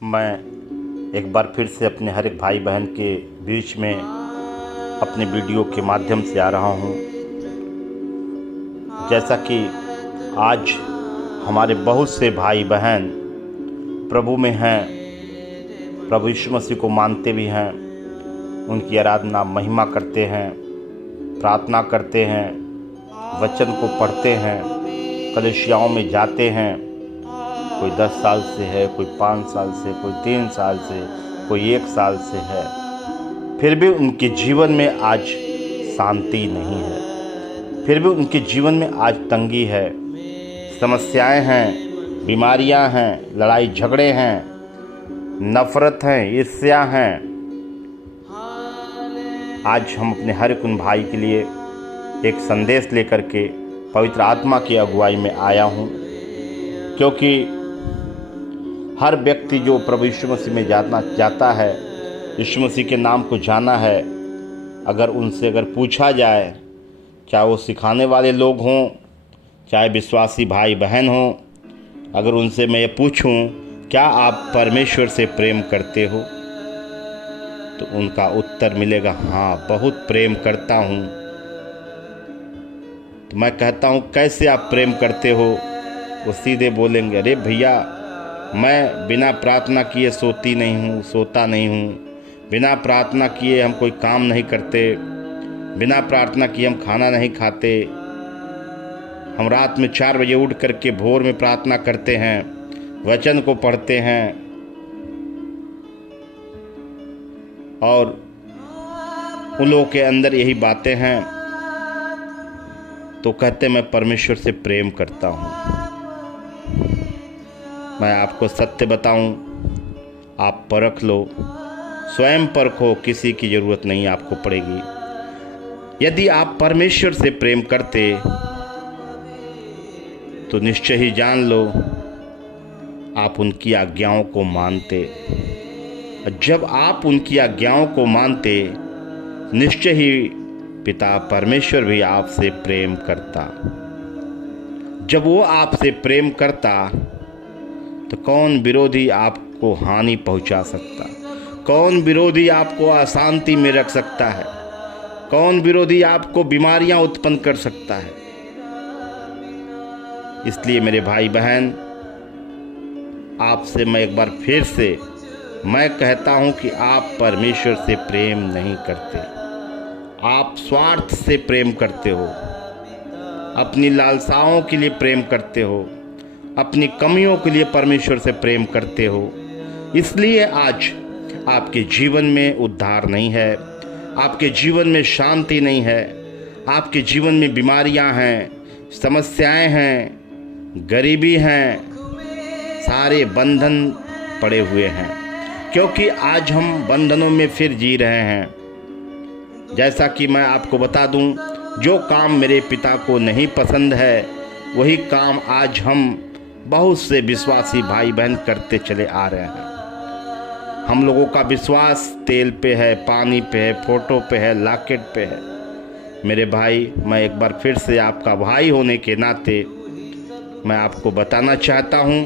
मैं एक बार फिर से अपने हर एक भाई बहन के बीच में अपने वीडियो के माध्यम से आ रहा हूँ। जैसा कि आज हमारे बहुत से भाई बहन प्रभु में हैं, प्रभु यीशु मसीह को मानते भी हैं, उनकी आराधना महिमा करते हैं, प्रार्थना करते हैं, वचन को पढ़ते हैं, कलीसियाओं में जाते हैं। कोई 10 साल से है, कोई 5 साल से, कोई 3 साल से, कोई 1 साल से है, फिर भी उनके जीवन में आज शांति नहीं है, फिर भी उनके जीवन में आज तंगी है, समस्याएं हैं, बीमारियां हैं, लड़ाई झगड़े हैं, नफरत हैं, ईर्ष्या हैं। आज हम अपने हर एक उन भाई के लिए एक संदेश लेकर के पवित्र आत्मा की अगुवाई में आया हूँ, क्योंकि हर व्यक्ति जो प्रभु यीशु मसीह में जाना चाहता है, यीशु मसीह के नाम को जाना है, अगर पूछा जाए, चाहे वो सिखाने वाले लोग हों, चाहे विश्वासी भाई बहन हों, अगर उनसे मैं ये पूछूं क्या आप परमेश्वर से प्रेम करते हो, तो उनका उत्तर मिलेगा हाँ, बहुत प्रेम करता हूँ। तो मैं कहता हूँ कैसे आप प्रेम करते हो? वो सीधे बोलेंगे, अरे भैया, मैं बिना प्रार्थना किए सोता नहीं हूँ, बिना प्रार्थना किए हम कोई काम नहीं करते, बिना प्रार्थना किए हम खाना नहीं खाते, हम रात में 4 बजे उठ करके भोर में प्रार्थना करते हैं, वचन को पढ़ते हैं, और उन लोगों के अंदर यही बातें हैं, तो कहते मैं परमेश्वर से प्रेम करता हूँ। मैं आपको सत्य बताऊं, आप परख लो, स्वयं परखो, किसी की ज़रूरत नहीं आपको पड़ेगी। यदि आप परमेश्वर से प्रेम करते तो निश्चय ही जान लो आप उनकी आज्ञाओं को मानते। जब आप उनकी आज्ञाओं को मानते, निश्चय ही पिता परमेश्वर भी आपसे प्रेम करता। जब वो आपसे प्रेम करता तो कौन विरोधी आपको हानि पहुंचा सकता? कौन विरोधी आपको अशांति में रख सकता है? कौन विरोधी आपको बीमारियां उत्पन्न कर सकता है? इसलिए मेरे भाई बहन, आपसे मैं एक बार फिर से मैं कहता हूं कि आप परमेश्वर से प्रेम नहीं करते। आप स्वार्थ से प्रेम करते हो, अपनी लालसाओं के लिए प्रेम करते हो, अपनी कमियों के लिए परमेश्वर से प्रेम करते हो। इसलिए आज आपके जीवन में उद्धार नहीं है, आपके जीवन में शांति नहीं है, आपके जीवन में बीमारियां हैं, समस्याएं हैं, गरीबी हैं, सारे बंधन पड़े हुए हैं, क्योंकि आज हम बंधनों में फिर जी रहे हैं। जैसा कि मैं आपको बता दूं, जो काम मेरे पिता को नहीं पसंद है, वही काम आज हम बहुत से विश्वासी भाई बहन करते चले आ रहे हैं। हम लोगों का विश्वास तेल पे है, पानी पे है, फोटो पे है, लॉकेट पे है। मेरे भाई, मैं एक बार फिर से आपका भाई होने के नाते मैं आपको बताना चाहता हूँ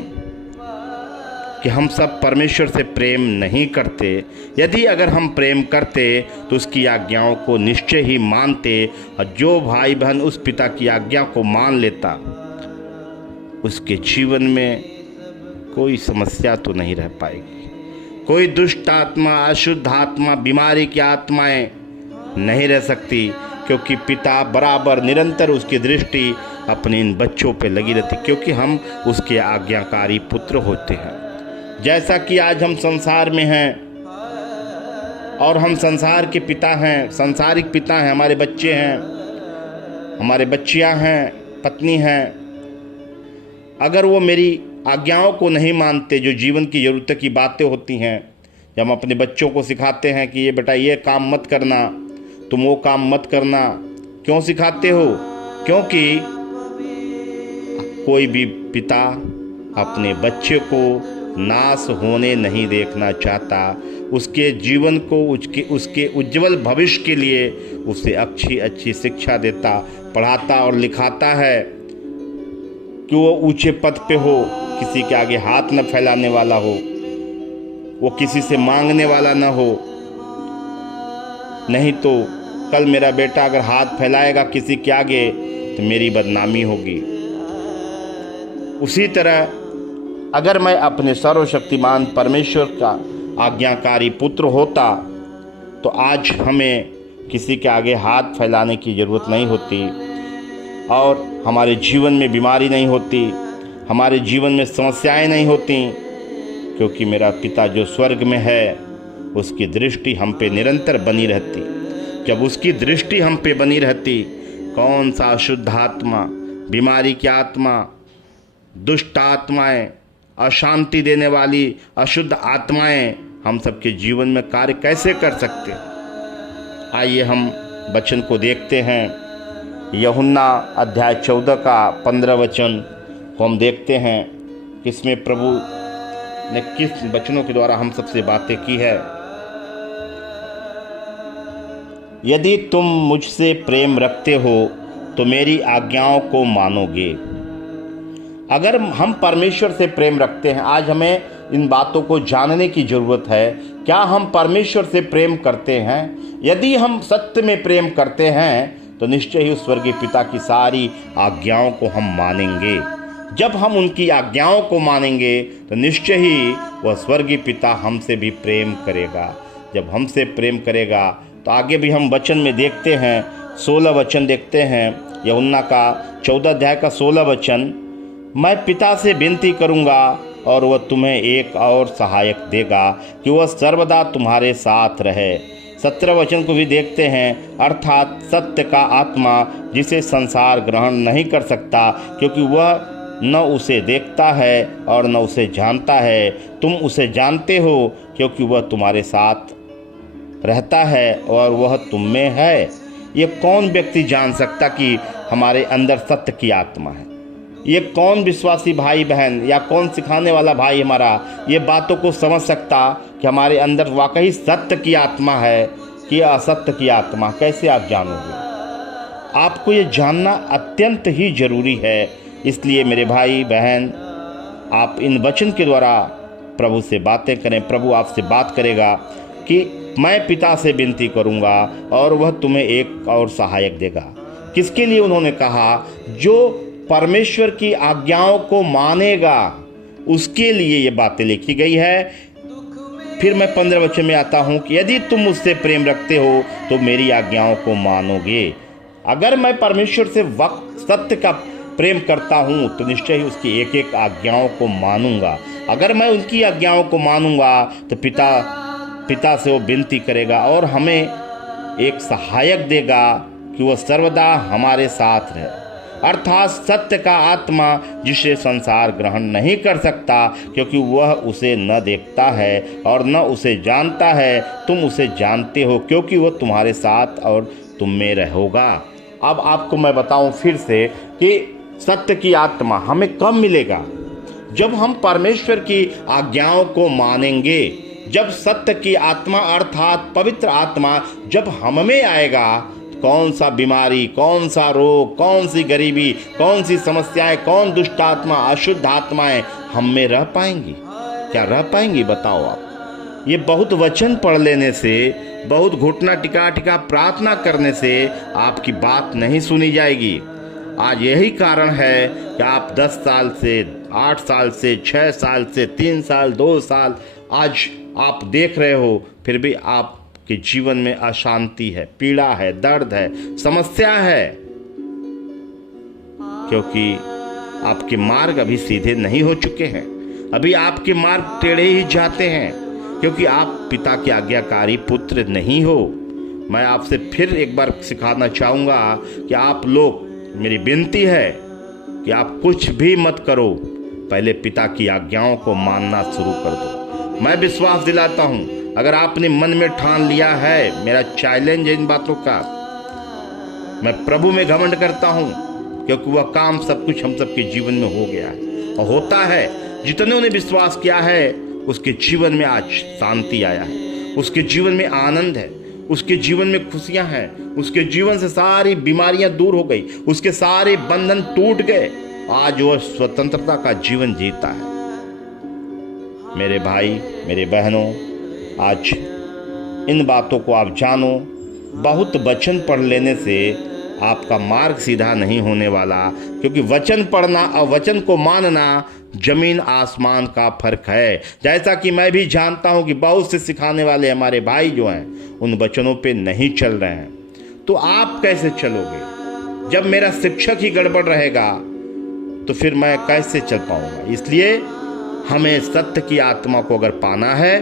कि हम सब परमेश्वर से प्रेम नहीं करते। यदि अगर हम प्रेम करते तो उसकी आज्ञाओं को निश्चय ही मानते, और जो भाई बहन उस पिता की आज्ञा को मान लेता, उसके जीवन में कोई समस्या तो नहीं रह पाएगी। कोई दुष्ट आत्मा, अशुद्ध आत्मा, बीमारी की आत्माएं नहीं रह सकती, क्योंकि पिता बराबर निरंतर उसकी दृष्टि अपने इन बच्चों पे लगी रहती, क्योंकि हम उसके आज्ञाकारी पुत्र होते हैं। जैसा कि आज हम संसार में हैं और हम संसार के पिता हैं, सांसारिक पिता हैं, हमारे बच्चे हैं, हमारे बच्चियां हैं, पत्नी हैं, अगर वो मेरी आज्ञाओं को नहीं मानते, जो जीवन की ज़रूरत की बातें होती हैं, जब हम अपने बच्चों को सिखाते हैं कि ये बेटा ये काम मत करना, तुम वो काम मत करना, क्यों सिखाते हो? क्योंकि कोई भी पिता अपने बच्चे को नाश होने नहीं देखना चाहता, उसके जीवन को, उसके उज्जवल भविष्य के लिए उसे अच्छी शिक्षा देता, पढ़ाता और लिखाता है कि वो ऊंचे पद पे हो, किसी के आगे हाथ न फैलाने वाला हो, वो किसी से मांगने वाला न हो, नहीं तो कल मेरा बेटा अगर हाथ फैलाएगा किसी के आगे तो मेरी बदनामी होगी। उसी तरह अगर मैं अपने सर्वशक्तिमान परमेश्वर का आज्ञाकारी पुत्र होता तो आज हमें किसी के आगे हाथ फैलाने की ज़रूरत नहीं होती और हमारे जीवन में बीमारी नहीं होती, हमारे जीवन में समस्याएं नहीं होती, क्योंकि मेरा पिता जो स्वर्ग में है उसकी दृष्टि हम पे निरंतर बनी रहती। जब उसकी दृष्टि हम पे बनी रहती, कौन सा अशुद्ध आत्मा, बीमारी की आत्मा, दुष्ट आत्माएं, अशांति देने वाली अशुद्ध आत्माएं हम सबके जीवन में कार्य कैसे कर सकते। आइए हम वचन को देखते हैं। यूहन्ना अध्याय 14 का 15 वचन को हम देखते हैं, इसमें प्रभु ने किस वचनों के द्वारा हम सबसे बातें की है। यदि तुम मुझसे प्रेम रखते हो तो मेरी आज्ञाओं को मानोगे। अगर हम परमेश्वर से प्रेम रखते हैं, आज हमें इन बातों को जानने की ज़रूरत है। क्या हम परमेश्वर से प्रेम करते हैं? यदि हम सत्य में प्रेम करते हैं तो निश्चय ही उस स्वर्गीय पिता की सारी आज्ञाओं को हम मानेंगे। जब हम उनकी आज्ञाओं को मानेंगे तो निश्चय ही वह स्वर्गीय पिता हमसे भी प्रेम करेगा। जब हमसे प्रेम करेगा तो आगे भी हम वचन में देखते हैं, 16 वचन देखते हैं, यूहन्ना का 14 अध्याय का 16 वचन, मैं पिता से विनती करूंगा और वह तुम्हें एक और सहायक देगा कि वह सर्वदा तुम्हारे साथ रहे। 17 वचन को भी देखते हैं, अर्थात सत्य का आत्मा जिसे संसार ग्रहण नहीं कर सकता, क्योंकि वह न उसे देखता है और न उसे जानता है। तुम उसे जानते हो क्योंकि वह तुम्हारे साथ रहता है और वह तुम में है। ये कौन व्यक्ति जान सकता कि हमारे अंदर सत्य की आत्मा है? ये कौन विश्वासी भाई बहन या कौन सिखाने वाला भाई हमारा ये बातों को समझ सकता कि हमारे अंदर वाकई सत्य की आत्मा है कि असत्य की आत्मा? कैसे आप जानोगे? आपको ये जानना अत्यंत ही जरूरी है। इसलिए मेरे भाई बहन, आप इन वचन के द्वारा प्रभु से बातें करें। प्रभु आपसे बात करेगा कि मैं पिता से विनती करूंगा और वह तुम्हें एक और सहायक देगा। किसके लिए उन्होंने कहा? जो परमेश्वर की आज्ञाओं को मानेगा, उसके लिए ये बातें लिखी गई है। फिर मैं 15 वचन में आता हूं कि यदि तुम मुझसे प्रेम रखते हो तो मेरी आज्ञाओं को मानोगे। अगर मैं परमेश्वर से सत्य का प्रेम करता हूं तो निश्चय ही उसकी एक एक आज्ञाओं को मानूंगा। अगर मैं उनकी आज्ञाओं को मानूंगा तो पिता से वो विनती करेगा और हमें एक सहायक देगा कि वह सर्वदा हमारे साथ रहे, अर्थात सत्य का आत्मा जिसे संसार ग्रहण नहीं कर सकता, क्योंकि वह उसे न देखता है और न उसे जानता है। तुम उसे जानते हो क्योंकि वह तुम्हारे साथ और तुम में रहेगा। अब आपको मैं बताऊं फिर से कि सत्य की आत्मा हमें कब मिलेगा? जब हम परमेश्वर की आज्ञाओं को मानेंगे। जब सत्य की आत्मा अर्थात पवित्र आत्मा जब हम में आएगा, कौन सा बीमारी, कौन सा रोग, कौन सी गरीबी, कौन सी समस्याएं, कौन दुष्ट आत्मा, अशुद्ध आत्माएं हम में रह पाएंगी? क्या रह पाएंगी? बताओ आप। ये बहुत वचन पढ़ लेने से, बहुत घुटना टिका टिका प्रार्थना करने से आपकी बात नहीं सुनी जाएगी। आज यही कारण है कि आप 10 साल से, 8 साल से, 6 साल से, 3 साल, 2 साल आज आप देख रहे हो, फिर भी आपके जीवन में अशांति है, पीड़ा है, दर्द है, समस्या है, क्योंकि आपके मार्ग अभी सीधे नहीं हो चुके हैं। अभी आपके मार्ग टेढ़े ही जाते हैं, क्योंकि आप पिता के आज्ञाकारी पुत्र नहीं हो। मैं आपसे फिर एक बार सिखाना चाहूँगा कि आप लोग, मेरी विनती है कि आप कुछ भी मत करो, पहले पिता की आज्ञाओं को मानना शुरू कर दो। मैं विश्वास दिलाता हूँ, अगर आपने मन में ठान लिया है, मेरा चैलेंज है इन बातों का, मैं प्रभु में घमंड करता हूँ, क्योंकि वह काम सब कुछ हम सबके जीवन में हो गया है और होता है। जितने ने विश्वास किया है उसके जीवन में आज शांति आया है, उसके जीवन में आनंद है, उसके जीवन में खुशियां हैं, उसके जीवन से सारी बीमारियां दूर हो गई, उसके सारे बंधन टूट गए। आज वह स्वतंत्रता का जीवन जीता है। मेरे भाई, मेरे बहनों, आज इन बातों को आप जानो। बहुत वचन पढ़ लेने से आपका मार्ग सीधा नहीं होने वाला, क्योंकि वचन पढ़ना और वचन को मानना जमीन आसमान का फर्क है। जैसा कि मैं भी जानता हूं कि बहुत से सिखाने वाले हमारे भाई जो हैं उन वचनों पे नहीं चल रहे हैं, तो आप कैसे चलोगे? जब मेरा शिक्षक ही गड़बड़ रहेगा तो फिर मैं कैसे चल पाऊंगा? इसलिए हमें सत्य की आत्मा को अगर पाना है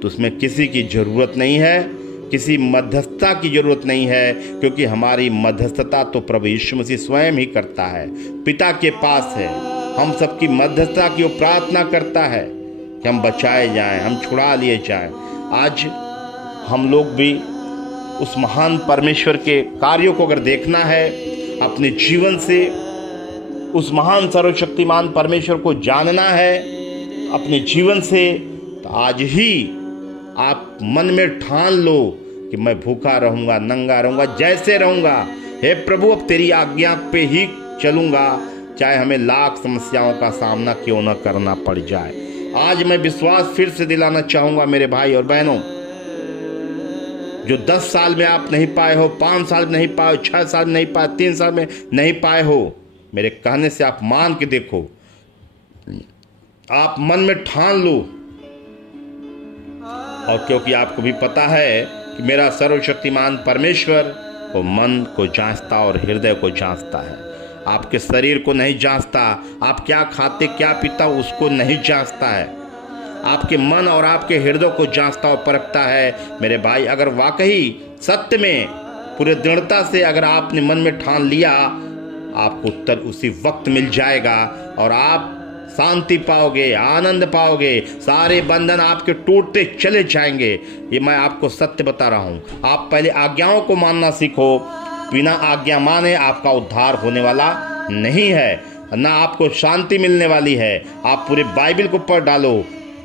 तो उसमें किसी की जरूरत नहीं है, किसी मध्यस्थता की जरूरत नहीं है, क्योंकि हमारी मध्यस्थता तो प्रभु यीशु मसीह स्वयं ही करता है, पिता के पास है। हम सबकी मध्यस्थता की वो प्रार्थना करता है कि हम बचाए जाएं, हम छुड़ा लिए जाएं। आज हम लोग भी उस महान परमेश्वर के कार्यों को अगर देखना है अपने जीवन से, उस महान सर्वशक्तिमान परमेश्वर को जानना है अपने जीवन से, तो आज ही आप मन में ठान लो कि मैं भूखा रहूंगा, नंगा रहूंगा, जैसे रहूंगा, हे प्रभु अब तेरी आज्ञा पे ही चलूंगा, चाहे हमें लाख समस्याओं का सामना क्यों न करना पड़ जाए। आज मैं विश्वास फिर से दिलाना चाहूंगा मेरे भाई और बहनों, जो 10 साल में आप नहीं पाए हो, 5 साल में नहीं पाए हो, 6 साल में नहीं पाए, 3 साल में नहीं पाए हो, मेरे कहने से आप मान के देखो, आप मन में ठान लो। और क्योंकि आपको भी पता है कि मेरा सर्वशक्तिमान परमेश्वर वो मन को जांचता और हृदय को जांचता है, आपके शरीर को नहीं जांचता, आप क्या खाते क्या पीता उसको नहीं जांचता है, आपके मन और आपके हृदय को जांचता और परखता है। मेरे भाई, अगर वाकई सत्य में पूरे दृढ़ता से अगर आपने मन में ठान लिया, आपको उत्तर उसी वक्त मिल जाएगा और आप शांति पाओगे, आनंद पाओगे, सारे बंधन आपके टूटते चले जाएंगे। ये मैं आपको सत्य बता रहा हूँ। आप पहले आज्ञाओं को मानना सीखो, बिना आज्ञा माने आपका उद्धार होने वाला नहीं है, ना आपको शांति मिलने वाली है। आप पूरे बाइबल को पढ़ डालो,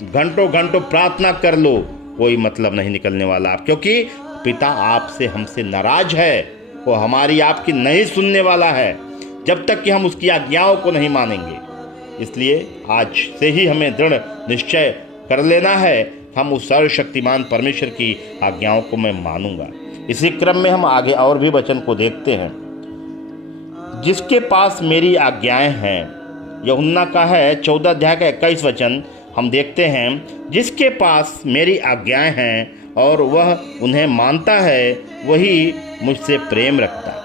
घंटों घंटों प्रार्थना कर लो, कोई मतलब नहीं निकलने वाला आप, क्योंकि पिता आपसे हमसे नाराज है, वो हमारी आपकी नहीं सुनने वाला है जब तक कि हम उसकी आज्ञाओं को नहीं मानेंगे। इसलिए आज से ही हमें दृढ़ निश्चय कर लेना है, हम उस सर्वशक्तिमान परमेश्वर की आज्ञाओं को मैं मानूंगा। इसी क्रम में हम आगे और भी वचन को देखते हैं। जिसके पास मेरी आज्ञाएं हैं, यूहन्ना का है 14 अध्याय का 21 वचन हम देखते हैं, जिसके पास मेरी आज्ञाएं हैं और वह उन्हें मानता है वही मुझसे प्रेम रखता है,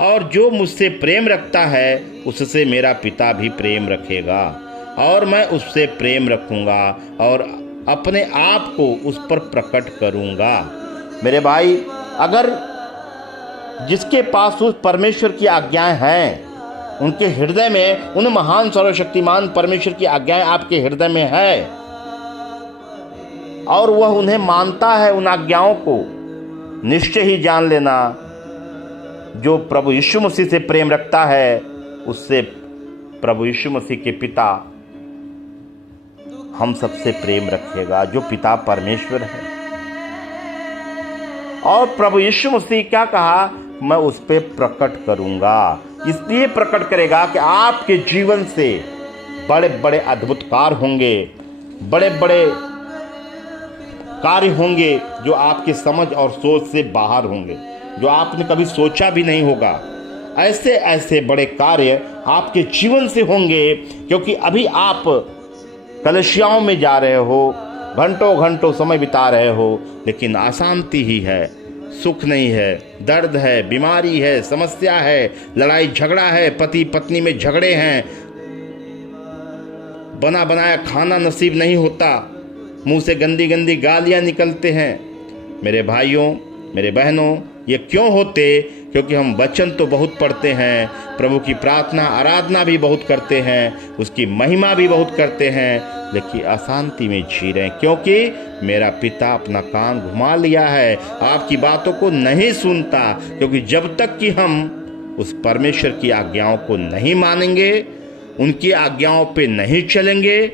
और जो मुझसे प्रेम रखता है उससे मेरा पिता भी प्रेम रखेगा, और मैं उससे प्रेम रखूंगा और अपने आप को उस पर प्रकट करूंगा। मेरे भाई, अगर जिसके पास उस परमेश्वर की आज्ञाएं हैं, उनके हृदय में उन महान सर्वशक्तिमान परमेश्वर की आज्ञाएं आपके हृदय में है और वह उन्हें मानता है, उन आज्ञाओं को, निश्चय ही जान लेना जो प्रभु यीशु मसीह से प्रेम रखता है उससे प्रभु यीशु मसीह के पिता हम सबसे प्रेम रखेगा, जो पिता परमेश्वर है। और प्रभु यीशु मसीह क्या कहा? मैं उस पे प्रकट करूंगा। इसलिए प्रकट करेगा कि आपके जीवन से बड़े बड़े अद्भुत कार्य होंगे, बड़े बड़े कार्य होंगे जो आपकी समझ और सोच से बाहर होंगे, जो आपने कभी सोचा भी नहीं होगा। ऐसे ऐसे बड़े कार्य आपके जीवन से होंगे, क्योंकि अभी आप कलशियाओं में जा रहे हो, घंटों घंटों समय बिता रहे हो, लेकिन अशांति ही है, सुख नहीं है, दर्द है, बीमारी है, समस्या है, लड़ाई झगड़ा है, पति पत्नी में झगड़े हैं, बना बनाया खाना नसीब नहीं होता, मुंह से गंदी गंदी गालियां निकलते हैं। मेरे भाइयों, मेरे बहनों, ये क्यों होते? क्योंकि हम वचन तो बहुत पढ़ते हैं, प्रभु की प्रार्थना आराधना भी बहुत करते हैं, उसकी महिमा भी बहुत करते हैं, लेकिन अशांति में जी रहे हैं, क्योंकि मेरा पिता अपना कान घुमा लिया है, आपकी बातों को नहीं सुनता। क्योंकि जब तक कि हम उस परमेश्वर की आज्ञाओं को नहीं मानेंगे, उनकी आज्ञाओं पे नहीं चलेंगे,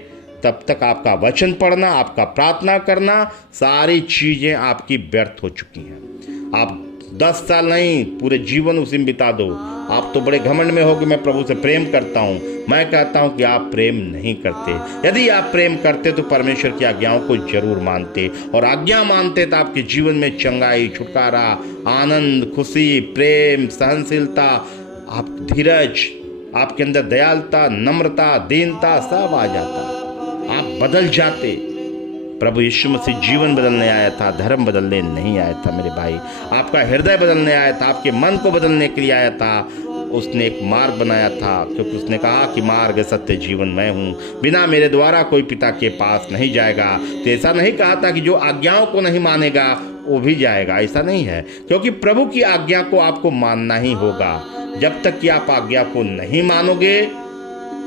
तब तक आपका वचन पढ़ना, आपका प्रार्थना करना, सारी चीज़ें आपकी व्यर्थ हो चुकी हैं। आप 10 साल नहीं, पूरे जीवन उसी में बिता दो। आप तो बड़े घमंड में हो कि मैं प्रभु से प्रेम करता हूँ। मैं कहता हूँ कि आप प्रेम नहीं करते। यदि आप प्रेम करते तो परमेश्वर की आज्ञाओं को जरूर मानते, और आज्ञा मानते तो आपके जीवन में चंगाई, छुटकारा, आनंद, खुशी, प्रेम, सहनशीलता, आप धीरज, आपके अंदर दयालुता, नम्रता, दीनता सब आ जाता। आप बदल जाते। प्रभु यीशु मसीह जीवन बदलने आया था, धर्म बदलने नहीं आया था मेरे भाई। आपका हृदय बदलने आया था, आपके मन को बदलने के लिए आया था। उसने एक मार्ग बनाया था, क्योंकि उसने कहा कि मार्ग, सत्य, जीवन मैं हूँ, बिना मेरे द्वारा कोई पिता के पास नहीं जाएगा। तो ऐसा नहीं कहा था कि जो आज्ञाओं को नहीं मानेगा वो भी जाएगा, ऐसा नहीं है। क्योंकि प्रभु की आज्ञा को आपको मानना ही होगा। जब तक कि आप आज्ञा को नहीं मानोगे,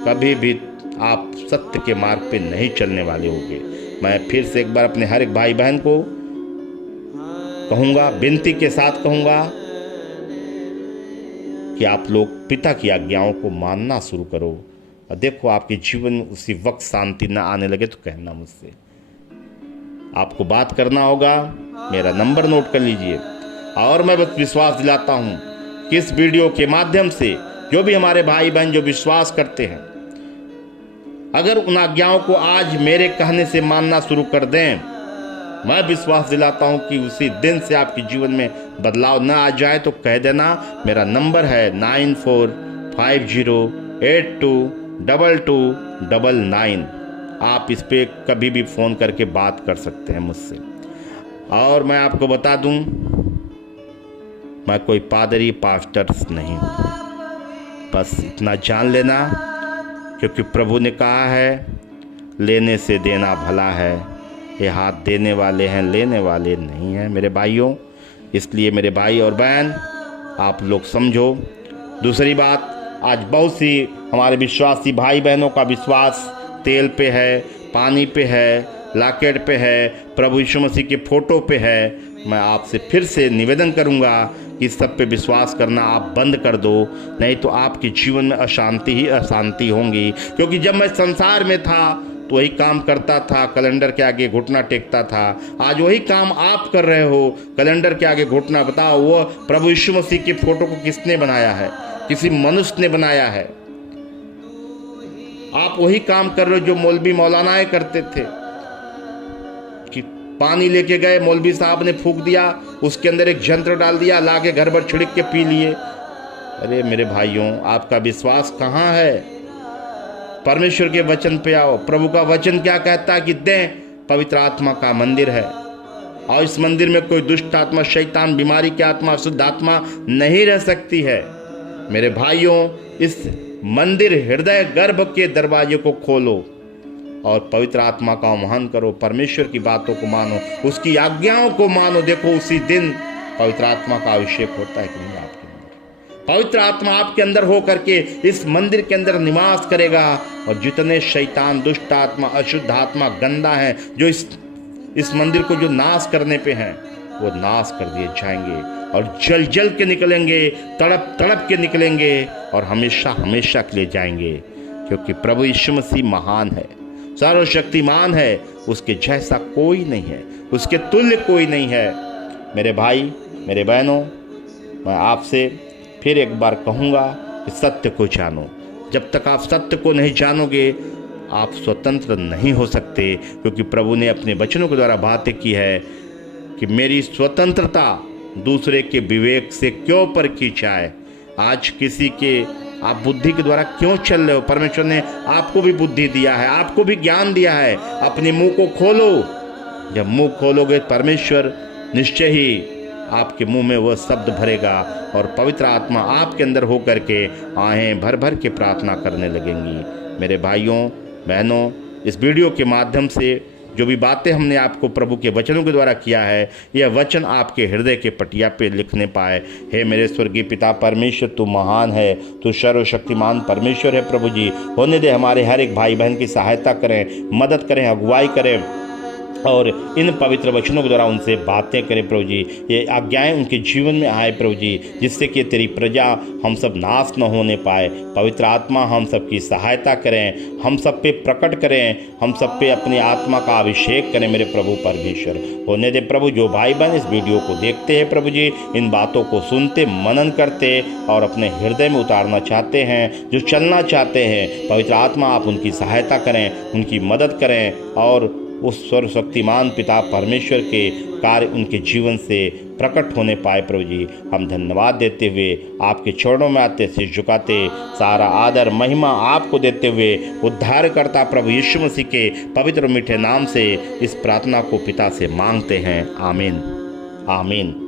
कभी भी आप सत्य के मार्ग पे नहीं चलने वाले होगे। मैं फिर से एक बार अपने हर एक भाई बहन को कहूँगा, विनती के साथ कहूँगा कि आप लोग पिता की आज्ञाओं को मानना शुरू करो। और देखो आपके जीवन में उसी वक्त शांति ना आने लगे तो कहना मुझसे। आपको बात करना होगा, मेरा नंबर नोट कर लीजिए। और मैं बस विश्वास दिलाता हूँ कि इस वीडियो के माध्यम से जो भी हमारे भाई बहन जो विश्वास करते हैं, अगर उन आज्ञाओं को आज मेरे कहने से मानना शुरू कर दें, मैं विश्वास दिलाता हूं कि उसी दिन से आपके जीवन में बदलाव ना आ जाए तो कह देना। मेरा नंबर है 9450822299। आप इस पे कभी भी फ़ोन करके बात कर सकते हैं मुझसे। और मैं आपको बता दूं, मैं कोई पादरी पास्टर्स नहीं हूँ, बस इतना जान लेना। क्योंकि प्रभु ने कहा है, लेने से देना भला है, ये हाथ देने वाले हैं, लेने वाले नहीं हैं मेरे भाइयों। इसलिए मेरे भाई और बहन, आप लोग समझो। दूसरी बात, आज बहुत सी हमारे विश्वासी भाई बहनों का विश्वास तेल पे है, पानी पे है, लॉकेट पे है, प्रभु यीशु मसीह के फोटो पे है। मैं आपसे फिर से निवेदन करूंगा कि इस सब पे विश्वास करना आप बंद कर दो, नहीं तो आपके जीवन में अशांति ही अशांति होंगी। क्योंकि जब मैं संसार में था तो वही काम करता था, कैलेंडर के आगे घुटना टेकता था। आज वही काम आप कर रहे हो, कैलेंडर के आगे घुटना। बताओ, वो प्रभु यीशु मसीह की फोटो को किसने बनाया है? किसी मनुष्य ने बनाया है। आप वही काम कर रहे हो जो मौलवी मौलानाएं करते थे, कि पानी लेके गए, मौलवी साहब ने फूंक दिया, उसके अंदर एक यंत्र डाल दिया, लाके घर भर छिड़क के पी लिए। अरे मेरे भाइयों, आपका विश्वास कहाँ है? परमेश्वर के वचन पे आओ। प्रभु का वचन क्या कहता है कि दें पवित्र आत्मा का मंदिर है, और इस मंदिर में कोई दुष्ट आत्मा, शैतान, बीमारी की आत्मा, अशुद्ध आत्मा नहीं रह सकती है। मेरे भाइयों, इस मंदिर हृदय गर्भ के दरवाजे को खोलो और पवित्र आत्मा का आह्वान करो। परमेश्वर की बातों को मानो, उसकी आज्ञाओं को मानो। देखो उसी दिन पवित्र आत्मा का अभिषेक होता है कि नहीं आपके अंदर। पवित्र आत्मा आपके अंदर हो करके इस मंदिर के अंदर निवास करेगा, और जितने शैतान, दुष्ट आत्मा, अशुद्ध आत्मा, गंदा है, जो इस मंदिर को जो नाश करने पे हैं, वो नाश कर दिए जाएंगे, और जल जल के निकलेंगे, तड़प तड़प के निकलेंगे, और हमेशा हमेशा के लिए जाएंगे। क्योंकि प्रभु यीशु मसीह महान है, सर्वशक्तिमान है, उसके जैसा कोई नहीं है, उसके तुल्य कोई नहीं है। मेरे भाई, मेरे बहनों, मैं आपसे फिर एक बार कहूँगा कि सत्य को जानो। जब तक आप सत्य को नहीं जानोगे, आप स्वतंत्र नहीं हो सकते। क्योंकि प्रभु ने अपने वचनों के द्वारा बातें की है कि मेरी स्वतंत्रता दूसरे के विवेक से क्यों परखी जाए। आज किसी के आप बुद्धि के द्वारा क्यों चल रहे हो? परमेश्वर ने आपको भी बुद्धि दिया है, आपको भी ज्ञान दिया है। अपने मुंह को खोलो। जब मुंह खोलोगे, परमेश्वर निश्चय ही आपके मुंह में वह शब्द भरेगा, और पवित्र आत्मा आपके अंदर हो करके आहें भर भर के प्रार्थना करने लगेंगी। मेरे भाइयों बहनों, इस वीडियो के माध्यम से जो भी बातें हमने आपको प्रभु के वचनों के द्वारा किया है, यह वचन आपके हृदय के पटिया पे लिखने पाए। हे मेरे स्वर्गीय पिता परमेश्वर, तू महान है, तू सर्वशक्तिमान परमेश्वर है। प्रभु जी, होने दे हमारे हर एक भाई बहन की सहायता करें, मदद करें, अगुवाई करें। और इन पवित्र वचनों के द्वारा उनसे बातें करें प्रभु जी। ये आज्ञाएं उनके जीवन में आए प्रभु जी, जिससे कि तेरी प्रजा हम सब नाश न होने पाए। पवित्र आत्मा हम सब की सहायता करें, हम सब पे प्रकट करें, हम सब पे अपनी आत्मा का अभिषेक करें मेरे प्रभु परमेश्वर। होने दे प्रभु, जो भाई बहन इस वीडियो को देखते हैं प्रभु जी, इन बातों को सुनते, मनन करते और अपने हृदय में उतारना चाहते हैं, जो चलना चाहते हैं, पवित्र आत्मा आप उनकी सहायता करें, उनकी मदद करें और उस सर्वशक्तिमान पिता परमेश्वर के कार्य उनके जीवन से प्रकट होने पाए प्रभु जी। हम धन्यवाद देते हुए आपके चरणों में आते, सिर झुकाते, सारा आदर महिमा आपको देते हुए उद्धारकर्ता प्रभु यीशु मसीह के पवित्र मीठे नाम से इस प्रार्थना को पिता से मांगते हैं। आमीन, आमीन।